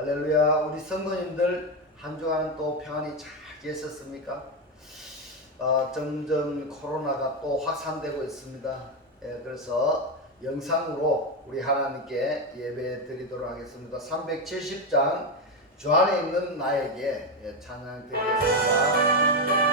할렐루야. 우리 성도님들 한 주간 또 평안히 잘 계셨습니까? 점점 코로나가 또 확산되고 있습니다. 그래서 영상으로 우리 하나님께 예배 드리도록 하겠습니다. 370장 주 안에 있는 나에게 찬양 드리겠습니다.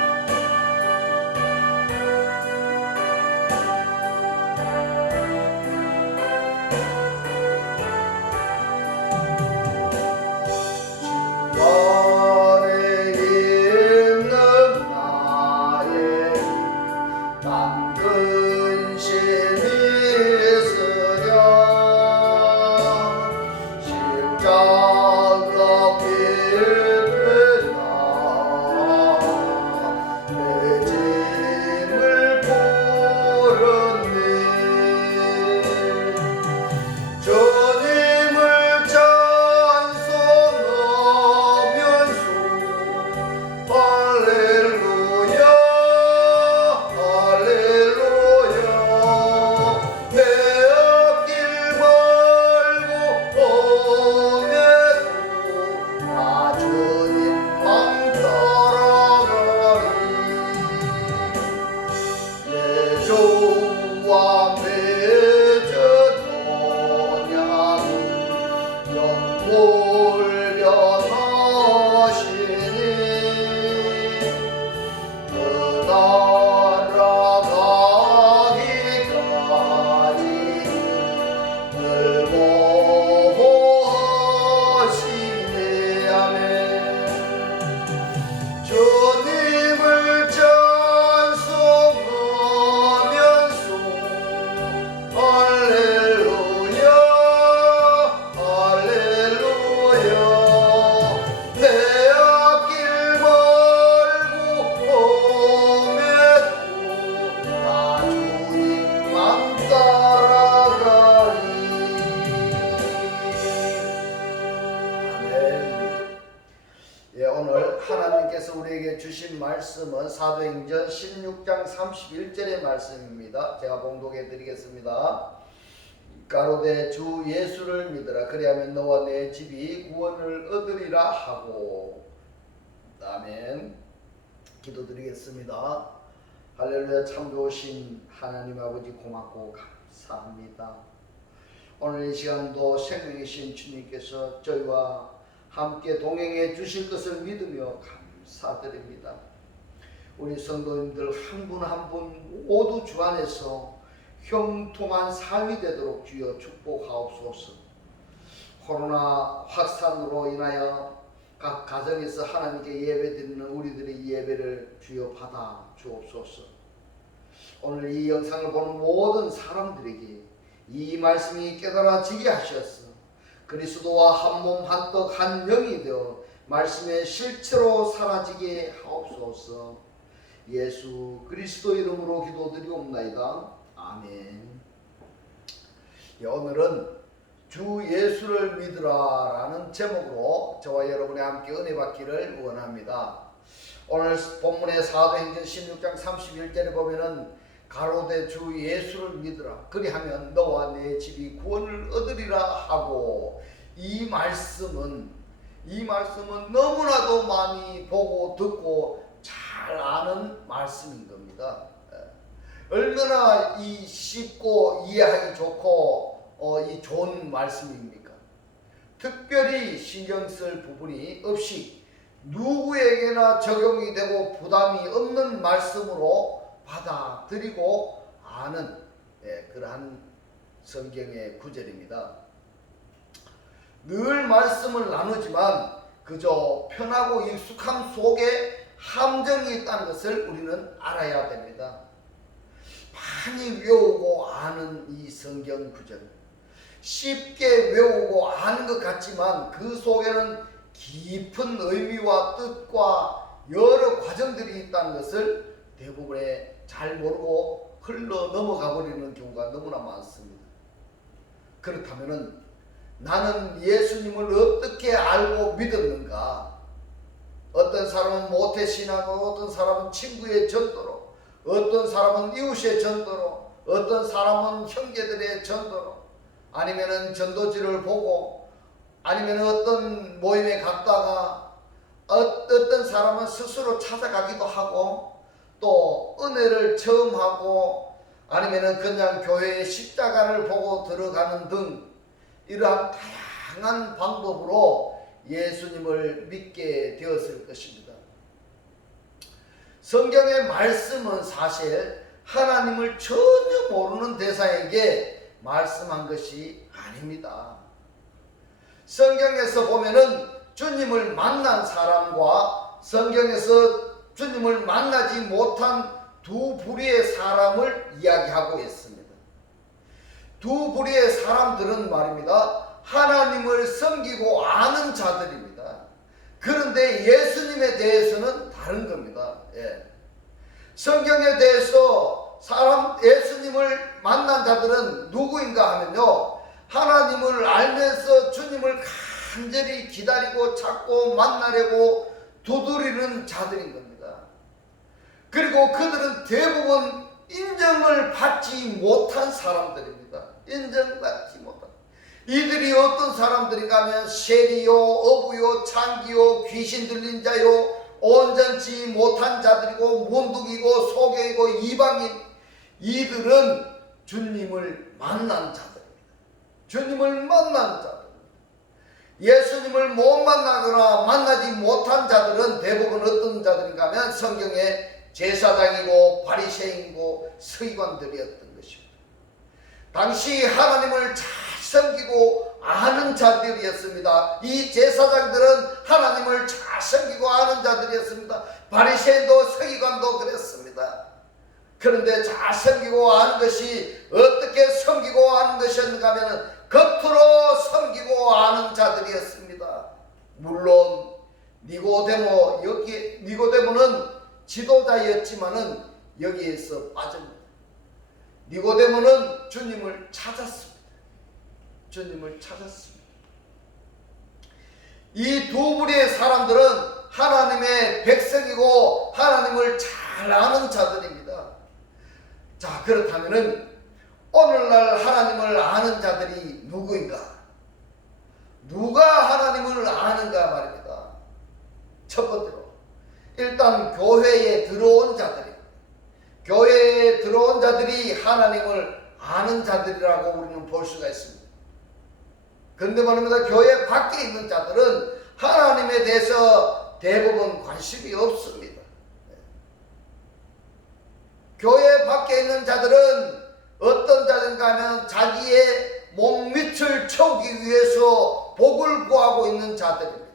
오늘 하나님께서 우리에게 주신 말씀은 사도행전 16장 31절의 말씀입니다. 제가 봉독해 드리겠습니다. 가로되 주 예수를 믿으라. 그리하면 너와 내 집이 구원을 얻으리라 하고. 아멘. 기도드리겠습니다. 할렐루야. 참 좋으신 하나님 아버지 고맙고 감사합니다. 오늘 이 시간도 생명이신 주님께서 저희와 함께 동행해 주실 것을 믿으며 감사드립니다. 우리 성도님들 한 분 한 분 모두 주 안에서 형통한 삶이 되도록 주여 축복하옵소서. 코로나 확산으로 인하여 각 가정에서 하나님께 예배드리는 우리들의 예배를 주여 받아 주옵소서. 오늘 이 영상을 보는 모든 사람들에게 이 말씀이 깨달아지게 하셔서 그리스도와 한 몸 한 떡 한 영이 되어 말씀의 실체로 사라지게 하옵소서. 예수 그리스도 이름으로 기도드리옵나이다. 아멘. 오늘은 주 예수를 믿으라 라는 제목으로 저와 여러분이 함께 은혜 받기를 원합니다. 오늘 본문의 사도행전 16장 31절에 보면은 가로되 주 예수를 믿으라. 그리하면 너와 내 집이 구원을 얻으리라 하고. 이 말씀은 너무나도 많이 보고 듣고 잘 아는 말씀인 겁니다. 얼마나 이 쉽고 이해하기 좋고 이 좋은 말씀입니까? 특별히 신경 쓸 부분이 없이 누구에게나 적용이 되고 부담이 없는 말씀으로 받아들이고 아는 그러한 성경의 구절입니다. 늘 말씀을 나누지만 그저 편하고 익숙함 속에 함정이 있다는 것을 우리는 알아야 됩니다. 많이 외우고 아는 이 성경 구절, 쉽게 외우고 아는 것 같지만 그 속에는 깊은 의미와 뜻과 여러 과정들이 있다는 것을 대부분에 잘 모르고 흘러 넘어가 버리는 경우가 너무나 많습니다. 그렇다면은 나는 예수님을 어떻게 알고 믿었는가? 어떤 사람은 모태신앙으로, 어떤 사람은 친구의 전도로, 어떤 사람은 이웃의 전도로, 어떤 사람은 형제들의 전도로, 아니면은 전도지를 보고 아니면 어떤 모임에 갔다가 어떤 사람은 스스로 찾아가기도 하고 또 은혜를 처음 하고 아니면 그냥 교회의 십자가를 보고 들어가는 등 이러한 다양한 방법으로 예수님을 믿게 되었을 것입니다. 성경의 말씀은 사실 하나님을 전혀 모르는 대상에게 말씀한 것이 아닙니다. 성경에서 보면은 주님을 만난 사람과 성경에서 주님을 만나지 못한 두 부류의 사람을 이야기하고 있습니다. 두 부류의 사람들은 말입니다, 하나님을 섬기고 아는 자들입니다. 그런데 예수님에 대해서는 다른 겁니다. 성경에 대해서 예수님을 만난 자들은 누구인가 하면요, 하나님을 알면서 주님을 간절히 기다리고 찾고 만나려고 두드리는 자들인 겁니다. 그리고 그들은 대부분 인정을 받지 못한 사람들입니다. 인정받지 못한. 이들이 어떤 사람들인가 하면 세리요, 어부요, 창기요, 귀신 들린 자요, 온전치 못한 자들이고 문둥이고 소경이고 이방인, 이들은 주님을 만난 자들입니다. 주님을 만난 자들. 예수님을 못 만나거나 만나지 못한 자들은 대부분 어떤 자들인가 하면 성경에 제사장이고 바리새인이고 서기관들이었던 것입니다. 당시 하나님을 잘 섬기고 아는 자들이었습니다. 이 제사장들은 하나님을 잘 섬기고 아는 자들이었습니다. 바리새인도 서기관도 그랬습니다. 그런데 잘 섬기고 아는 것이 어떻게 섬기고 아는 것이었는가 하면 겉으로 섬기고 아는 자들이었습니다. 물론 니고데모는 지도자였지만은 여기에서 빠집니다. 니고데모는 주님을 찾았습니다. 주님을 찾았습니다. 이 두 부류의 사람들은 하나님의 백성이고 하나님을 잘 아는 자들입니다. 자, 그렇다면은 오늘날 하나님을 아는 자들이 누구인가? 누가 하나님을 아는가 말입니다. 첫 번째로 일단 교회에 들어온 자들입니다. 교회에 들어온 자들이 하나님을 아는 자들이라고 우리는 볼 수가 있습니다. 그런데 말입니다, 교회 밖에 있는 자들은 하나님에 대해서 대부분 관심이 없습니다. 교회 밖에 있는 자들은 어떤 자들인가 하면 자기의 몸밑을 채우기 위해서 복을 구하고 있는 자들입니다.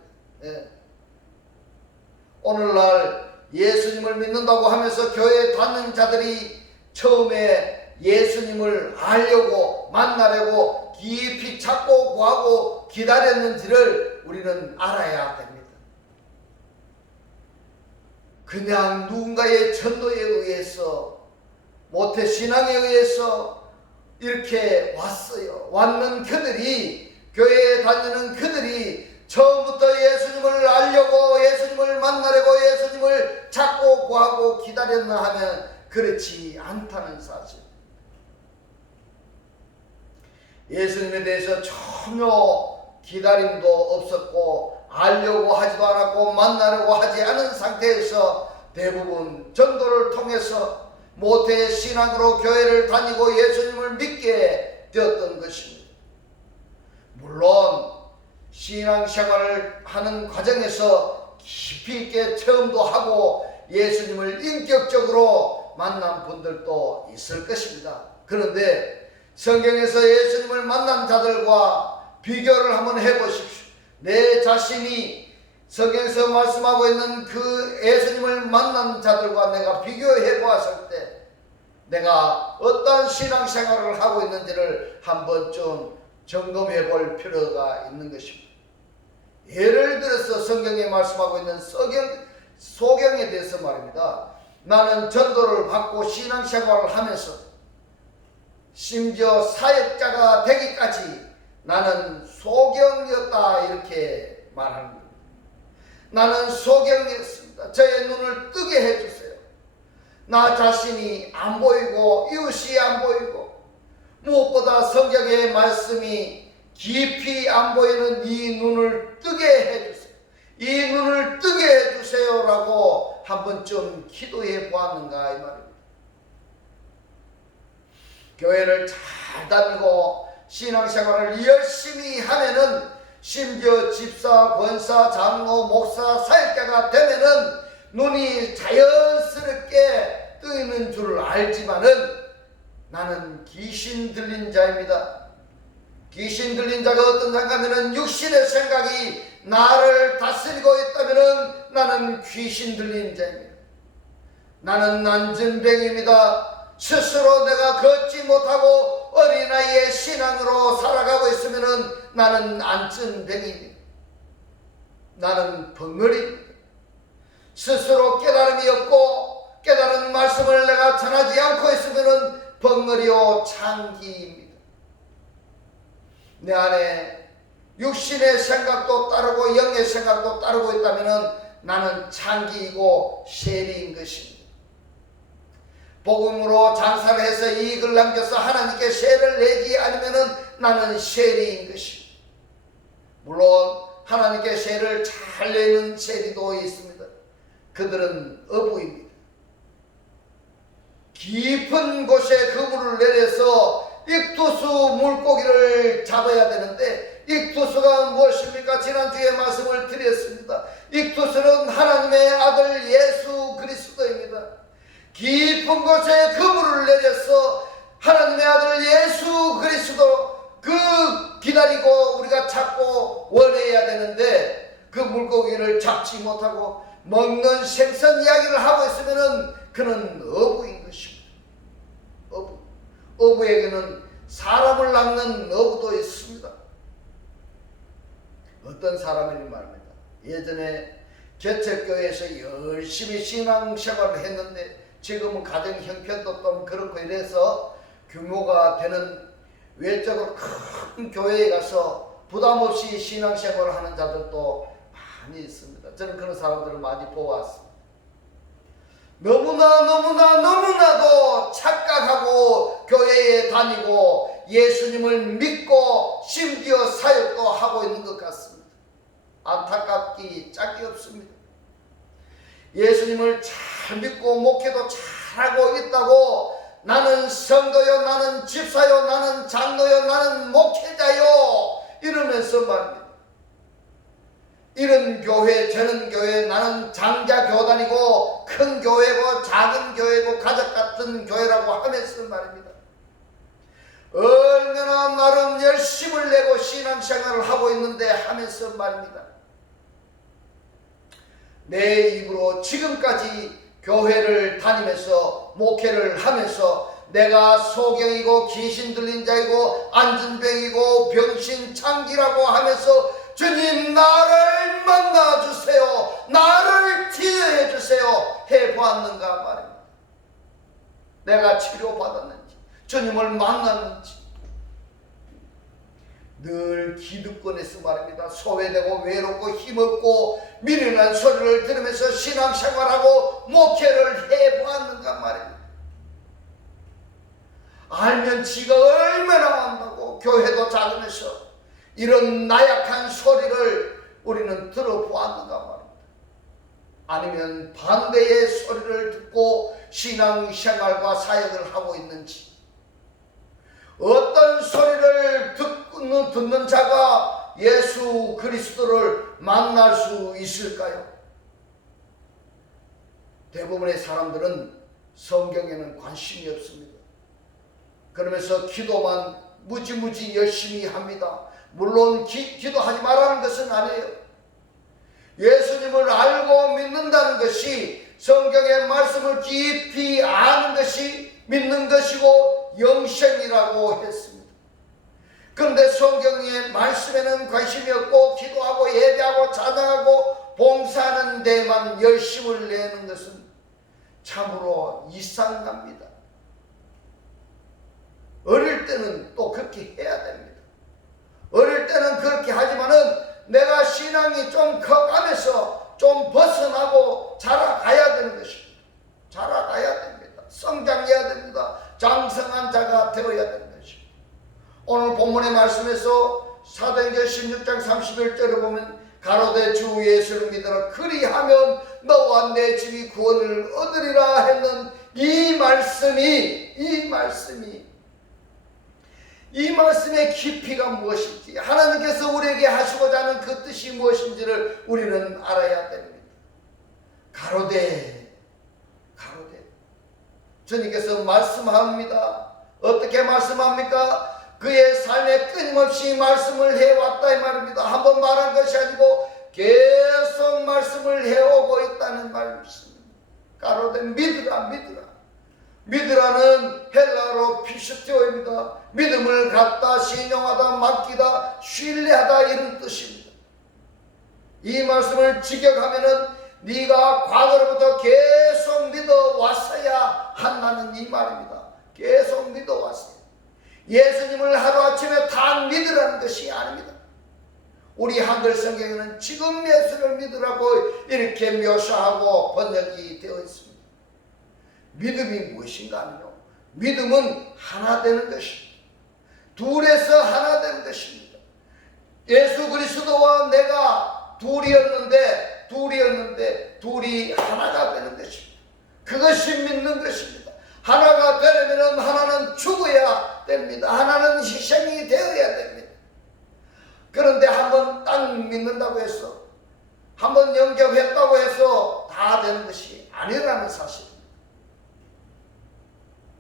오늘날 예수님을 믿는다고 하면서 교회에 다니는 자들이 처음에 예수님을 알려고 만나려고 깊이 찾고 구하고 기다렸는지를 우리는 알아야 됩니다. 그냥 누군가의 전도에 의해서 모태신앙에 의해서 이렇게 왔어요. 왔는 그들이, 교회에 다니는 그들이 처음부터 예수님을 알려고 예수님을 만나려고 예수님을 찾고 구하고 기다렸나 하면 그렇지 않다는 사실. 예수님에 대해서 전혀 기다림도 없었고 알려고 하지도 않았고 만나려고 하지 않은 상태에서 대부분 전도를 통해서 모태 신앙으로 교회를 다니고 예수님을 믿게 되었던 것입니다. 물론 신앙생활을 하는 과정에서 깊이 있게 체험도 하고 예수님을 인격적으로 만난 분들도 있을 것입니다. 그런데 성경에서 예수님을 만난 자들과 비교를 한번 해보십시오. 내 자신이 성경에서 말씀하고 있는 그 예수님을 만난 자들과 내가 비교해 보았을 때 내가 어떤 신앙생활을 하고 있는지를 한 번쯤 점검해 볼 필요가 있는 것입니다. 예를 들어서 성경에 말씀하고 있는 소경에 대해서 말입니다. 나는 전도를 받고 신앙생활을 하면서 심지어 사역자가 되기까지 나는 소경이었다 이렇게 말하는 겁니다. 나는 소경이었습니다. 저의 눈을 뜨게 해주세요. 나 자신이 안 보이고 이웃이 안 보이고 무엇보다 성경의 말씀이 깊이 안 보이는 이 눈을 뜨게 해주세요. 이 눈을 뜨게 해주세요라고 한 번쯤 기도해 보았는가 이 말입니다. 교회를 잘 다니고 신앙생활을 열심히 하면은 심지어 집사, 권사, 장로, 목사, 사역자가 되면은 눈이 자연스럽게 뜨이는 줄 알지만은 나는 귀신 들린 자입니다. 귀신 들린 자가 어떤 자가면은 육신의 생각이 나를 다스리고 있다면은 나는 귀신 들린 자입니다. 나는 난전병입니다. 스스로 내가 걷지 못하고 어린아이의 신앙으로 살아가고 있으면은 나는 안전병입니다. 나는 벙어리입니다. 스스로 깨달음이 없고 깨달은 말씀을 내가 전하지 않고 있으면은 벙어리요 창기입니다. 내 안에 육신의 생각도 따르고 영의 생각도 따르고 있다면은 나는 창기이고 세리인 것입니다. 복음으로 장사를 해서 이익을 남겨서 하나님께 세를 내지 않으면은 나는 세리인 것입니다. 물론 하나님께 세를 잘 내는 세리도 있습니다. 그들은 어부입니다. 깊은 곳에 그물을 내려서 익투수 물고기를 잡아야 되는데 익투수가 무엇입니까? 지난주에 말씀을 드렸습니다. 익투수는 하나님의 아들 예수 그리스도입니다. 깊은 곳에 그물을 내려서 하나님의 아들 예수 그리스도 그 기다리고 우리가 찾고 원해야 되는데 그 물고기를 잡지 못하고 먹는 생선 이야기를 하고 있으면은 그는 어부인 것입니다. 어부에게는 사람을 낚는 어부도 있습니다. 어떤 사람이 말입니다. 예전에 개척교회에서 열심히 신앙생활을 했는데 지금은 가정 형편도 좀 그렇고 이래서 규모가 되는 외적으로 큰 교회에 가서 부담 없이 신앙생활을 하는 자들도 많이 있습니다. 저는 그런 사람들을 많이 보았습니다. 너무나도 착각하고 교회에 다니고 예수님을 믿고 심지어 사역도 하고 있는 것 같습니다. 안타깝기 짝이 없습니다. 예수님을 잘 믿고 목회도 잘하고 있다고 나는 성도요, 나는 집사요, 나는 장로요, 나는 목회자요 이러면서 말입니다. 이런 교회 저런 교회 나는 장자교단이고 큰 교회고 작은 교회고 가족 같은 교회라고 하면서 말입니다. 얼마나 나름 열심을 내고 신앙생활을 하고 있는데 하면서 말입니다. 내 입으로 지금까지 교회를 다니면서 목회를 하면서 내가 소경이고 귀신 들린 자이고 안전병이고 병신창기라고 하면서 주님 나를 만나주세요, 나를 치유해 주세요 해보았는가 말입니다. 내가 치료받았는지 주님을 만났는지 늘 기득권에서 말입니다. 소외되고 외롭고 힘없고 미련한 소리를 들으면서 신앙생활하고 목회를 해보았는가 말입니다. 알면 지가 얼마나 안다고 교회도 작으면서 이런 나약한 소리를 우리는 들어보았는가 말입니다. 아니면 반대의 소리를 듣고 신앙생활과 사역을 하고 있는지 어떤 소리를 듣는 자가 예수 그리스도를 만날 수 있을까요? 대부분의 사람들은 성경에는 관심이 없습니다. 그러면서 기도만 무지무지 열심히 합니다. 물론 기도하지 말라는 것은 아니에요. 예수님을 알고 믿는다는 것이 성경의 말씀을 깊이 아는 것이 믿는 것이고 영생이라고 했습니다. 그런데 성경의 말씀에는 관심이 없고 기도하고 예배하고 찬양하고 봉사하는 데만 열심을 내는 것은 참으로 이상합니다. 어릴 때는 또 그렇게 해야 됩니다. 어릴 때는 그렇게 하지만은 내가 신앙이 좀 커가면서 좀 벗어나고 자라가야 되는 것입니다. 자라가야 됩니다. 성장해야 됩니다. 장성한 자가 되어야 되는 것입니다. 오늘 본문의 말씀에서 사도행전 16장 31절에 보면 가로되 주 예수를 믿어라 그리하면 너와 내 집이 구원을 얻으리라 했는 이 말씀의 깊이가 무엇인지, 하나님께서 우리에게 하시고자 하는 그 뜻이 무엇인지를 우리는 알아야 됩니다. 가로되 주님께서 말씀합니다. 어떻게 말씀합니까? 그의 삶에 끊임없이 말씀을 해왔다 이 말입니다. 한번 말한 것이 아니고 계속 말씀을 해오고 있다는 말씀입니다. 가로되 믿으라는 헬라어로 피스티오입니다. 믿음을 갖다, 신용하다, 맡기다, 신뢰하다 이런 뜻입니다. 이 말씀을 직역하면은 네가 과거로부터 계속 믿어왔어야 한다는 이 말입니다. 계속 믿어왔어요. 예수님을 하루아침에 다 믿으라는 것이 아닙니다. 우리 한글 성경에는 지금 예수를 믿으라고 이렇게 묘사하고 번역이 되어 있습니다. 믿음이 무엇인가 하면요, 믿음은 하나 되는 것입니다. 둘에서 하나 되는 것입니다. 예수 그리스도와 내가 둘이 하나가 되는 것입니다. 그것이 믿는 것입니다. 하나가 되려면 하나는 죽어야 됩니다. 하나는 희생이 되어야 됩니다. 그런데 한번 딱 믿는다고 해서, 한번 영접했다고 해서 다 되는 것이 아니라는 사실입니다.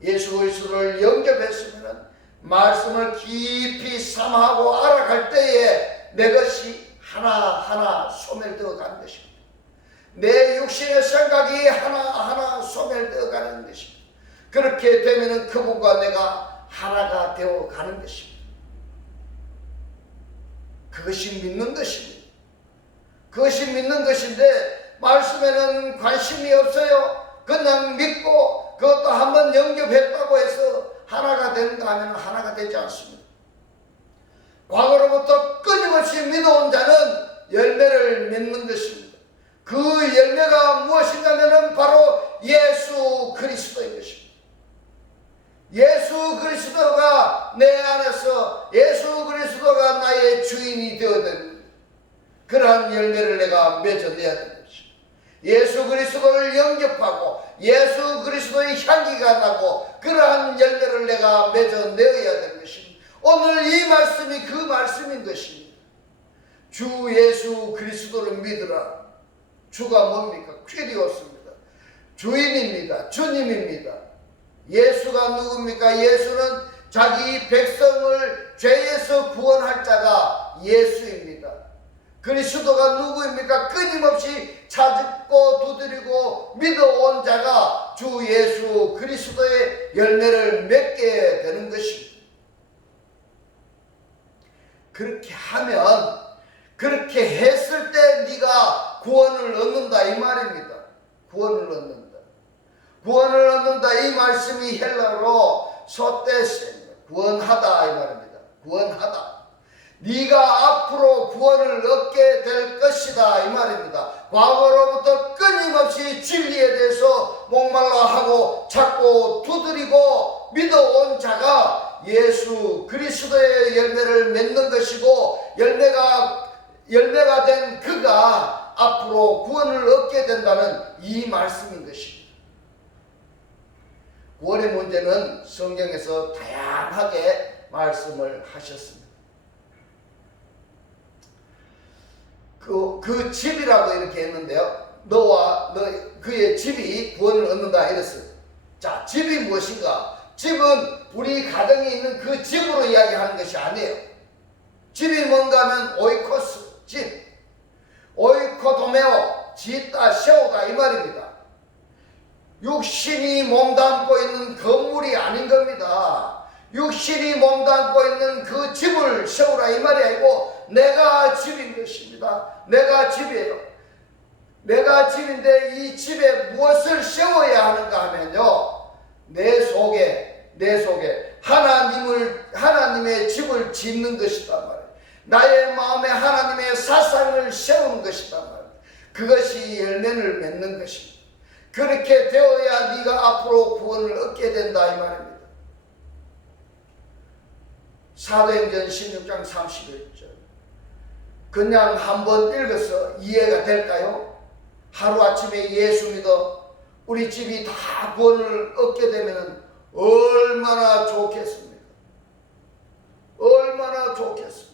예수 그리스도를 영접했으면 말씀을 깊이 삼하고 알아갈 때에 내 것이 하나하나 소멸되어 가는 것입니다. 내 육신의 생각이 하나하나 소멸되어 가는 것입니다. 그렇게 되면 그분과 내가 하나가 되어 가는 것입니다. 그것이 믿는 것입니다. 그것이 믿는 것인데 말씀에는 관심이 없어요. 그냥 믿고 그것도 한번 영접했다고 해서 하나가 되는가 하면 하나가 되지 않습니다. 과거로부터 끊임없이 믿어온 자는 열매를 맺는 것입니다. 그 열매가 무엇인가 하면 바로 예수 그리스도인 것입니다. 예수 그리스도가 내 안에서, 예수 그리스도가 나의 주인이 되어야 됩니다. 그러한 열매를 내가 맺어내야 됩니다. 예수 그리스도를 영접하고 예수 그리스도의 향기가 나고 그러한 열매를 내가 맺어내어야 되는 것입니다. 오늘 이 말씀이 그 말씀인 것입니다. 주 예수 그리스도를 믿으라. 주가 뭡니까? 퀴리오스입니다. 주인입니다. 주님입니다. 예수가 누굽니까? 예수는 자기 백성을 죄에서 구원할 자가 예수입니다. 그리스도가 누구입니까? 끊임없이 찾고 두드리고 믿어온 자가 주 예수 그리스도의 열매를 맺게 되는 것입니다. 그렇게 하면, 그렇게 했을 때 네가 구원을 얻는다 이 말입니다. 구원을 얻는다. 구원을 얻는다 이 말씀이 헬라어로 소테스입니다. 구원하다 이 말입니다. 구원하다. 네가 앞으로 구원을 얻게 될 것이다 이 말입니다. 과거로부터 끊임없이 진리에 대해서 목말라 하고 찾고 두드리고 믿어온 자가 예수 그리스도의 열매를 맺는 것이고, 열매가 된 그가 앞으로 구원을 얻게 된다는 이 말씀인 것입니다. 구원의 문제는 성경에서 다양하게 말씀을 하셨습니다. 그 집이라고 이렇게 했는데요. 너와 그의 집이 구원을 얻는다 이랬어요. 자, 집이 무엇인가? 집은 우리 가정에 있는 그 집으로 이야기하는 것이 아니에요. 집이 뭔가 하면 오이코스, 집. 오이코도메오, 짓다, 세우다 이 말입니다. 육신이 몸담고 있는 건물이 아닌 겁니다. 육신이 몸담고 있는 그 집을 세우라 이 말이 아니고 내가 집인 것입니다. 내가 집이에요. 내가 집인데 이 집에 무엇을 세워야 하는가 하면요, 내 속에 하나님의 집을 짓는 것이단 말이에요. 나의 마음에 하나님의 사상을 세우는 것이단 말이에요. 그것이 열매를 맺는 것입니다. 그렇게 되어야 네가 앞으로 구원을 얻게 된다 이 말입니다. 사도행전 16장 31절. 그냥 한번 읽어서 이해가 될까요? 하루아침에 예수 믿어 우리 집이 다 구원을 얻게 되면 얼마나 좋겠습니까? 얼마나 좋겠습니까?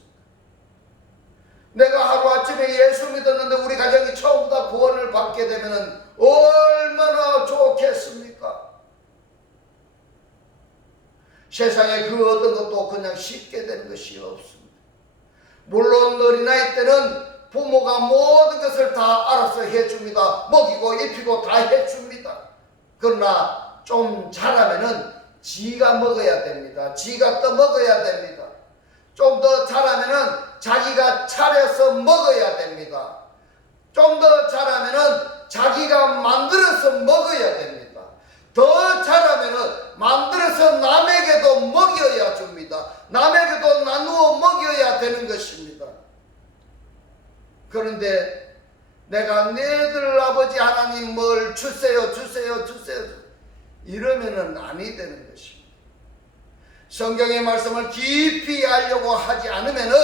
내가 하루아침에 예수 믿었는데 우리 가정이 처음부터 구원을 받게 되면 얼마나 좋겠습니까? 세상에 그 어떤 것도 그냥 쉽게 되는 것이 없습니다. 물론 어린아이 때는 부모가 모든 것을 다 알아서 해줍니다. 먹이고 입히고 다 해줍니다. 그러나 좀 자라면은 지가 먹어야 됩니다. 지가 떠먹어야 됩니다. 좀 더 자라면은 자기가 차려서 먹어야 됩니다. 좀 더 자라면은 자기가 만들어서 먹어야 됩니다. 더 자라면은 만들어서 남에게도 먹여야 줍니다. 남에게도 나누어 먹여야 되는 것입니다. 그런데 내가 너희들 아버지 하나님 뭘 주세요 이러면은 아니 되는 것입니다. 성경의 말씀을 깊이 알려고 하지 않으면은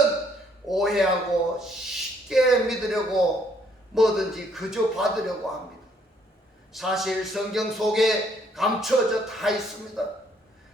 오해하고 쉽게 믿으려고 뭐든지 그저 받으려고 합니다. 사실 성경 속에 감춰져 다 있습니다.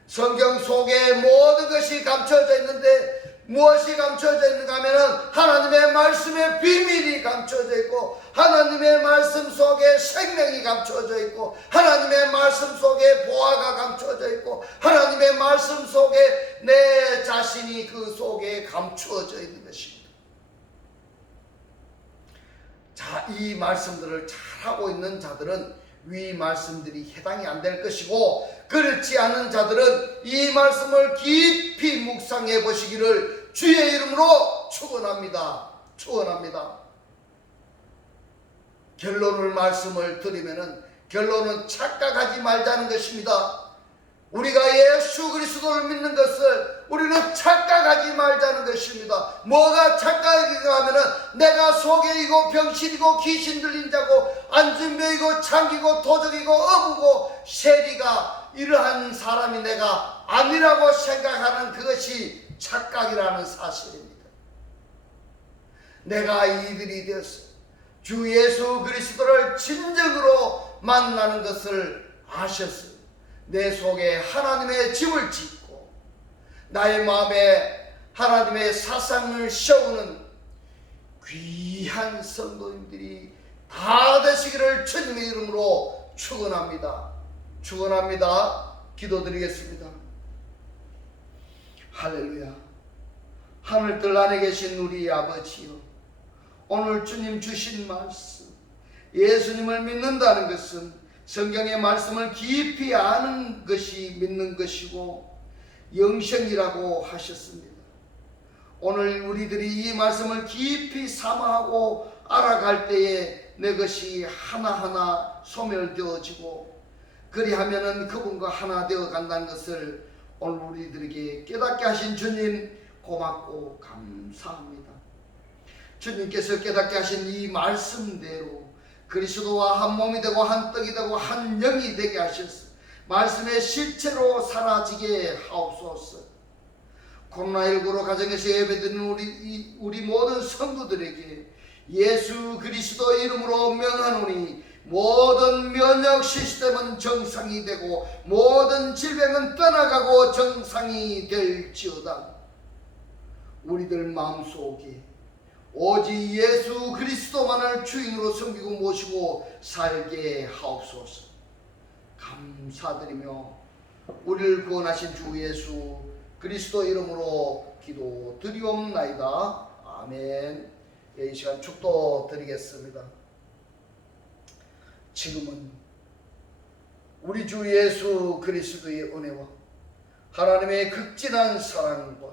성경 속에 모든 것이 감춰져 있는데 무엇이 감춰져 있는가 하면은 하나님의 말씀의 비밀이 감춰져 있고 하나님의 말씀 속에 생명이 감춰져 있고 하나님의 말씀 속에 보화가 감춰져 있고 하나님의 말씀 속에 내 자신이 그 속에 감추어져 있는 것입니다. 자, 이 말씀들을 잘하고 있는 자들은 위 말씀들이 해당이 안 될 것이고 그렇지 않은 자들은 이 말씀을 깊이 묵상해 보시기를 주의 이름으로 축원합니다. 축원합니다. 결론을 말씀을 드리면은 결론은 착각하지 말자는 것입니다. 우리가 예수 그리스도를 믿는 것을 우리는 착각하지 말자는 것입니다. 뭐가 착각인가 하면은 내가 소경이고 병신이고 귀신 들린 자고 안진병이고 창기고 도적이고 어부고 세리가 이러한 사람이 내가 아니라고 생각하는 그것이 착각이라는 사실입니다. 내가 이들이 되었어 주 예수 그리스도를 진정으로 만나는 것을 아셨어요. 내 속에 하나님의 집을 짓고 나의 마음에 하나님의 사상을 씌우는 귀한 성도님들이 다 되시기를 주님의 이름으로 축원합니다. 축원합니다. 기도드리겠습니다. 할렐루야. 하늘들 안에 계신 우리 아버지요, 오늘 주님 주신 말씀, 예수님을 믿는다는 것은 성경의 말씀을 깊이 아는 것이 믿는 것이고 영생이라고 하셨습니다. 오늘 우리들이 이 말씀을 깊이 삼아하고 알아갈 때에 내 것이 하나하나 소멸되어지고 그리하면은 그분과 하나 되어 간다는 것을 오늘 우리들에게 깨닫게 하신 주님 고맙고 감사합니다. 주님께서 깨닫게 하신 이 말씀대로 그리스도와 한 몸이 되고 한 떡이 되고 한 영이 되게 하셨어. 말씀의 실체로 사라지게 하옵소서. 코로나19로 가정에서 예배드리는 우리 모든 성도들에게 예수 그리스도 이름으로 명하노니 모든 면역 시스템은 정상이 되고 모든 질병은 떠나가고 정상이 될지어다. 우리들 마음속에 오직 예수 그리스도만을 주인으로 섬기고 모시고 살게 하옵소서. 감사드리며 우리를 구원하신 주 예수 그리스도 이름으로 기도드리옵나이다. 아멘. 이 시간 축도 드리겠습니다. 지금은 우리 주 예수 그리스도의 은혜와 하나님의 극진한 사랑과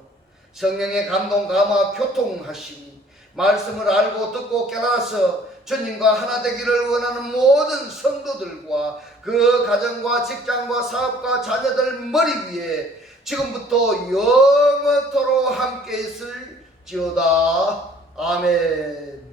성령의 감동 감화 교통하심이 말씀을 알고 듣고 깨달아서 주님과 하나 되기를 원하는 모든 성도들과 그 가정과 직장과 사업과 자녀들 머리 위에 지금부터 영원토록 함께 있을지어다. 아멘.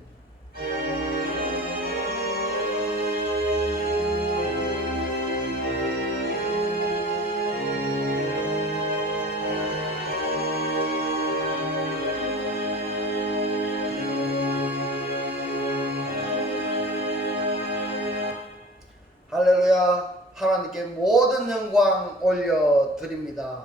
할렐루야. 하나님께 모든 영광 올려드립니다.